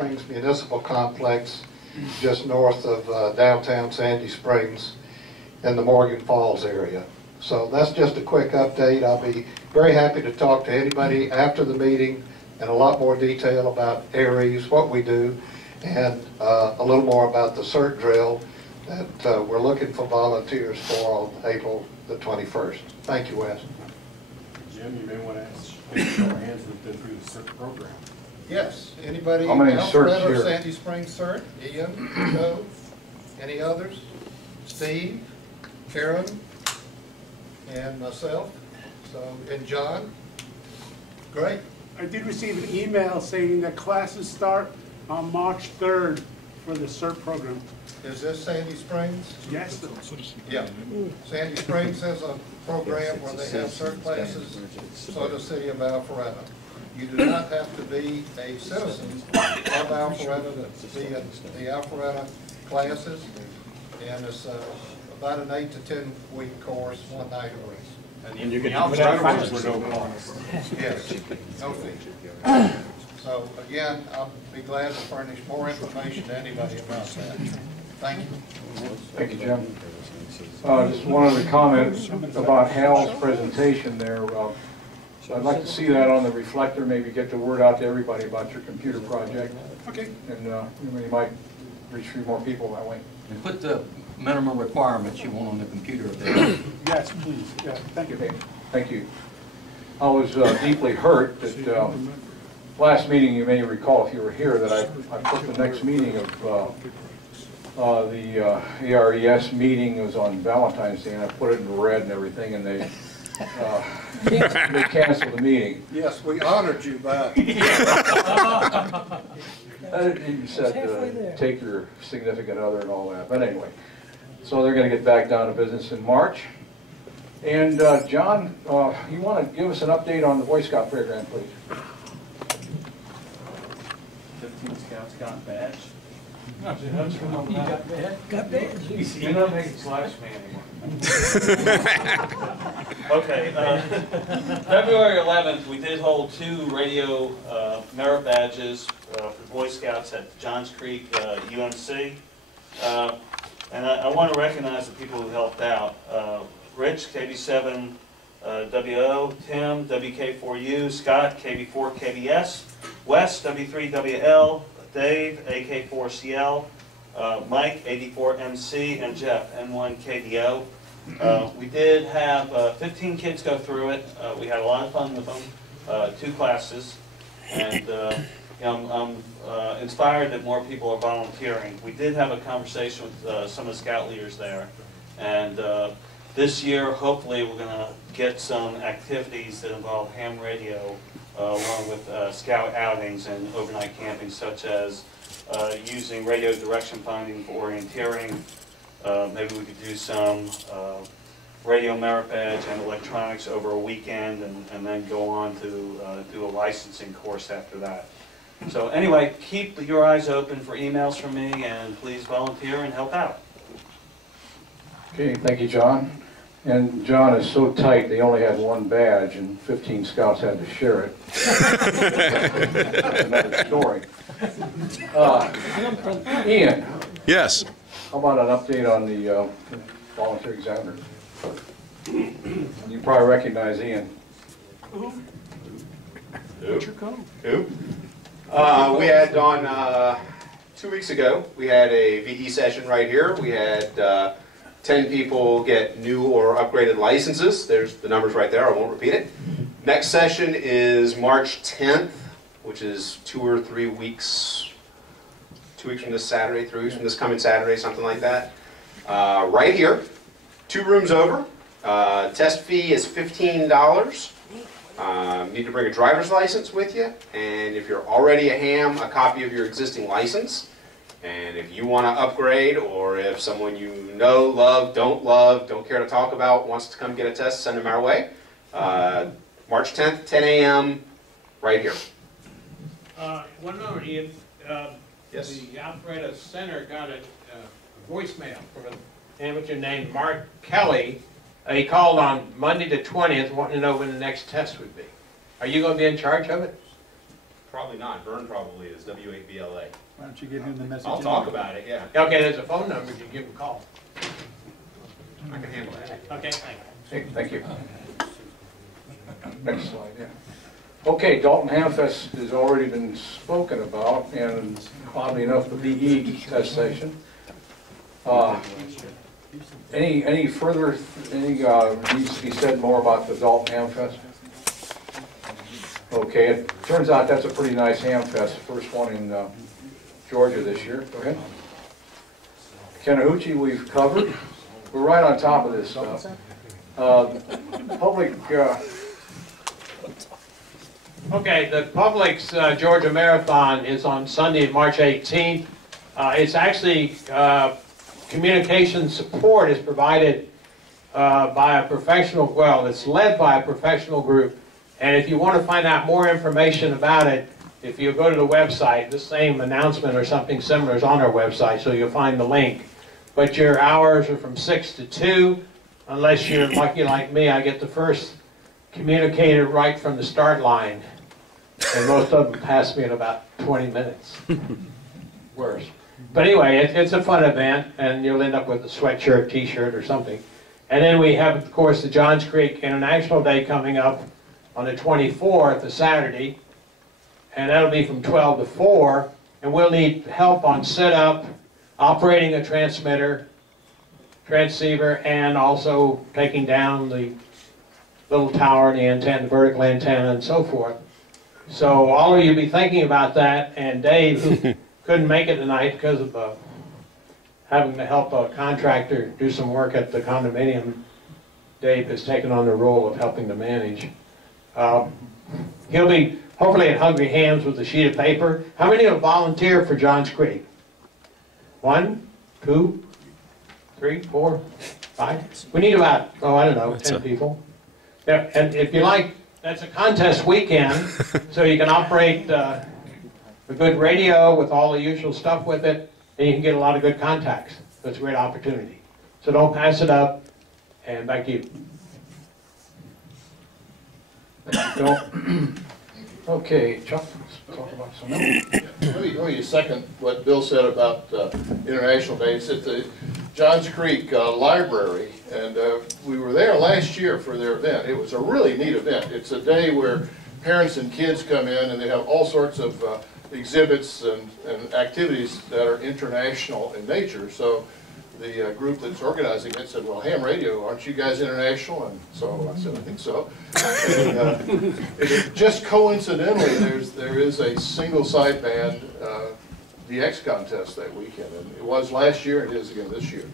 Springs Municipal Complex, just north of downtown Sandy Springs in the Morgan Falls area. So that's just a quick update. I'll be very happy to talk to anybody after the meeting in a lot more detail about ARES, what we do, and a little more about the CERT drill that we're looking for volunteers for on April the 21st. Thank you, Wes. Jim, you may want to ask show of hands who've been through the CERT program. Yes, anybody How many else certs or here? Sandy Springs CERT? Ian, Joe, any others? Steve, Karen, and myself, so, and John. Great. I did receive an email saying that classes start on March 3rd for the CERT program. Is this Sandy Springs? Yes? Yeah. Sandy Springs has a program where they have CERT classes, so does City of Alpharetta. You do not have to be a citizen of Alpharetta to be at the Alpharetta classes, and it's about an 8 to 10 week course, one night a week. And you get to put out for no cost. Yes, no fee. So again, I'll be glad to furnish more information to anybody about that. Thank you. Thank you, Jim. Just one other comment about Hal's presentation there. I'd like to see that on the reflector, maybe get the word out to everybody about your computer project. Okay. And you might reach a few more people that way. And put the minimum requirements you want on the computer there. Yes, please. Yeah, thank you. Okay, thank you. I was deeply hurt that last meeting, you may recall if you were here, that I put the next meeting of the ARES meeting was on Valentine's Day, and I put it in red and everything, and they canceled the meeting. Yes, we honored you by. You said take your significant other and all that, but anyway. So they're going to get back down to business in March. And John, you want to give us an update on the Boy Scout program, please? 15 Scouts got badged. Got bad. You're not making slash man anymore. Okay, February 11th, we did hold 2 radio merit badges for Boy Scouts at Johns Creek UMC. And I want to recognize the people who helped out. Rich, KB7WO, Tim, WK4U, Scott, KB4KBS, Wes, W3WL, Dave, AK4CL, Mike, AD4MC, and Jeff, N1KDO. We did have 15 kids go through it. We had a lot of fun with them, 2 classes, and I'm inspired that more people are volunteering. We did have a conversation with some of the scout leaders there, and this year, hopefully, we're going to get some activities that involve ham radio, along with scout outings and overnight camping, such as using radio direction finding for orienteering. Maybe we could do some radio merit badge and electronics over a weekend, and then go on to do a licensing course after that. So anyway, keep your eyes open for emails from me, and please volunteer and help out. Okay, thank you, John. And John is so tight, they only had 1 badge, and 15 scouts had to share it. That's another story. Ian. Yes. How about an update on the volunteer examiner? You probably recognize Ian. Who? We had on 2 weeks ago, we had a VE session right here. We had 10 people get new or upgraded licenses. There's the numbers right there, I won't repeat it. Next session is March 10th, which is 2 or 3 weeks, 2 weeks from this Saturday, 3 weeks from this coming Saturday, something like that. Right here, 2 rooms over. Test fee is $15. You need to bring a driver's license with you, and if you're already a ham, a copy of your existing license. And if you want to upgrade, or if someone you know, love, don't care to talk about, wants to come get a test, send them our way. March 10th, 10 a.m., right here. One more, Ian. Yes. The Alpharetta Center got a voicemail from an amateur named Mark Kelly. He called on Monday the 20th wanting to know when the next test would be. Are you going to be in charge of it? Probably not. Vern probably is, W-A-B-L-A. Why don't you give him the message? I'll talk about it, yeah. Okay, there's a phone number, you can give them a call. I can handle that. Okay, thank you. Hey, thank you. Next slide, yeah. Okay, Dalton Hamfest has already been spoken about, and oddly enough, the VE test station. Any further, needs to be said more about the Dalton Hamfest? Okay, it turns out that's a pretty nice Hamfest, first one in Georgia this year. Go ahead. Chattahoochee we've covered. We're right on top of this stuff. Public, Okay, the Publix Georgia Marathon is on Sunday, March 18th. It's actually, communication support is provided by a professional, well, it's led by a professional group. And if you want to find out more information about it, if you go to the website, the same announcement or something similar is on our website, so you'll find the link. But your hours are from 6 to 2, unless you're lucky like me, I get the first communicator right from the start line. And most of them pass me in about 20 minutes. Worse. But anyway, it's a fun event, and you'll end up with a sweatshirt, t-shirt, or something. And then we have, of course, the Johns Creek International Day coming up on the 24th, a Saturday. And that'll be from 12 to 4. And we'll need help on setup, operating a transmitter, transceiver, and also taking down the little tower and the antenna, vertical antenna, and so forth. So all of you be thinking about that, and Dave, who couldn't make it tonight because of having to help a contractor do some work at the condominium, Dave has taken on the role of helping to manage. He'll be hopefully at Hungry Hands with a sheet of paper. How many will volunteer for Johns Creek? 1, 2, 3, 4, 5? We need about, oh, I don't know, 10 people. Yeah, and if you like, that's a contest weekend, so you can operate a good radio with all the usual stuff with it, and you can get a lot of good contacts. So it's a great opportunity. So don't pass it up, and back to you. Thank you, Bill. Okay, Chuck, let's talk about some. Let me second what Bill said about International Day. It's at the Johns Creek Library, and we were there last year for their event. It was a really neat event. It's a day where parents and kids come in, and they have all sorts of exhibits and activities that are international in nature. So the group that's organizing it said, well, ham radio, aren't you guys international? And so I said, I think so. And, just coincidentally, there is a single sideband DX contest that weekend, and it was last year, and it is again this year.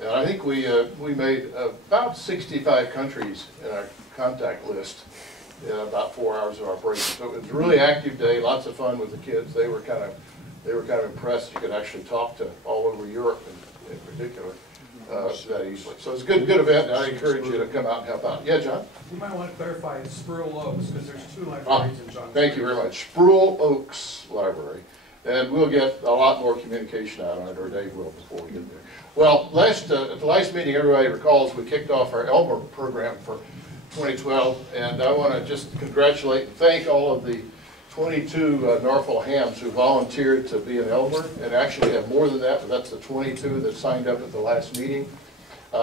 And I think we made about 65 countries in our contact list in about 4 hours of operation. So it was a really active day, lots of fun with the kids. They were kind of impressed. You could actually talk to all over Europe in particular that easily. So it's a good event, and I encourage you to come out and help out. Yeah, John? You might want to clarify, it's Spruill Oaks, because there's 2 libraries in Johns. Thank you very much. Spruill Oaks Library. And we'll get a lot more communication out on it, or Dave will before we get there. Well, at the last meeting, everybody recalls, we kicked off our Elmer program for 2012, and I want to just congratulate and thank all of the 22 Norfolk hams who volunteered to be an Elmer, and actually have more than that, but that's the 22 that signed up at the last meeting.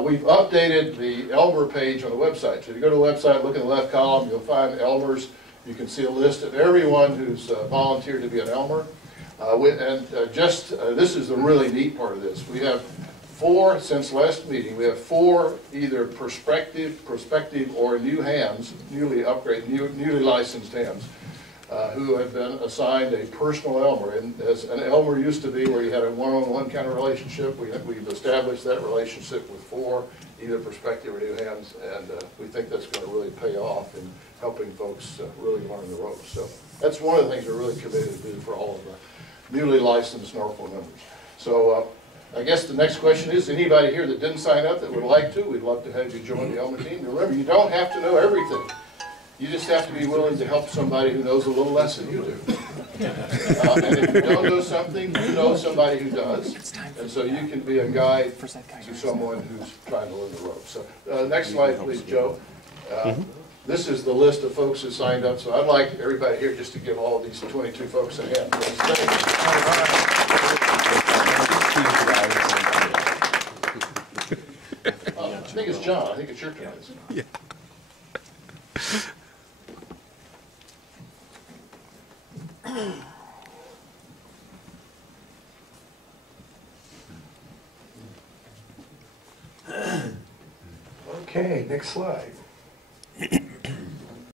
We've updated the Elmer page on the website. So if you go to the website, look in the left column, you'll find Elmers. You can see a list of everyone who's volunteered to be an Elmer. This is the really neat part of this. We have 4, since last meeting, we have 4 either prospective or new hams, newly licensed hams, who have been assigned a personal Elmer. And as an Elmer used to be, where you had a one-on-one kind of relationship, we've established that relationship with 4, either prospective or new hams, and we think that's going to really pay off in helping folks really learn the ropes. So that's one of the things we're really committed to do for all of the newly licensed Norfolk members. So I guess the next question is, anybody here that didn't sign up that would like to, we'd love to have you join the Elmer team. Remember, you don't have to know everything. You just have to be willing to help somebody who knows a little less than you do. And if you don't know something, you know somebody who does. And so you can be a guide to someone who's trying to learn the ropes. So next slide, please, Joe. this is the list of folks who signed up, so I'd like everybody here just to give all these 22 folks a hand. I think it's John, I think it's your turn. Yeah. Okay, next slide.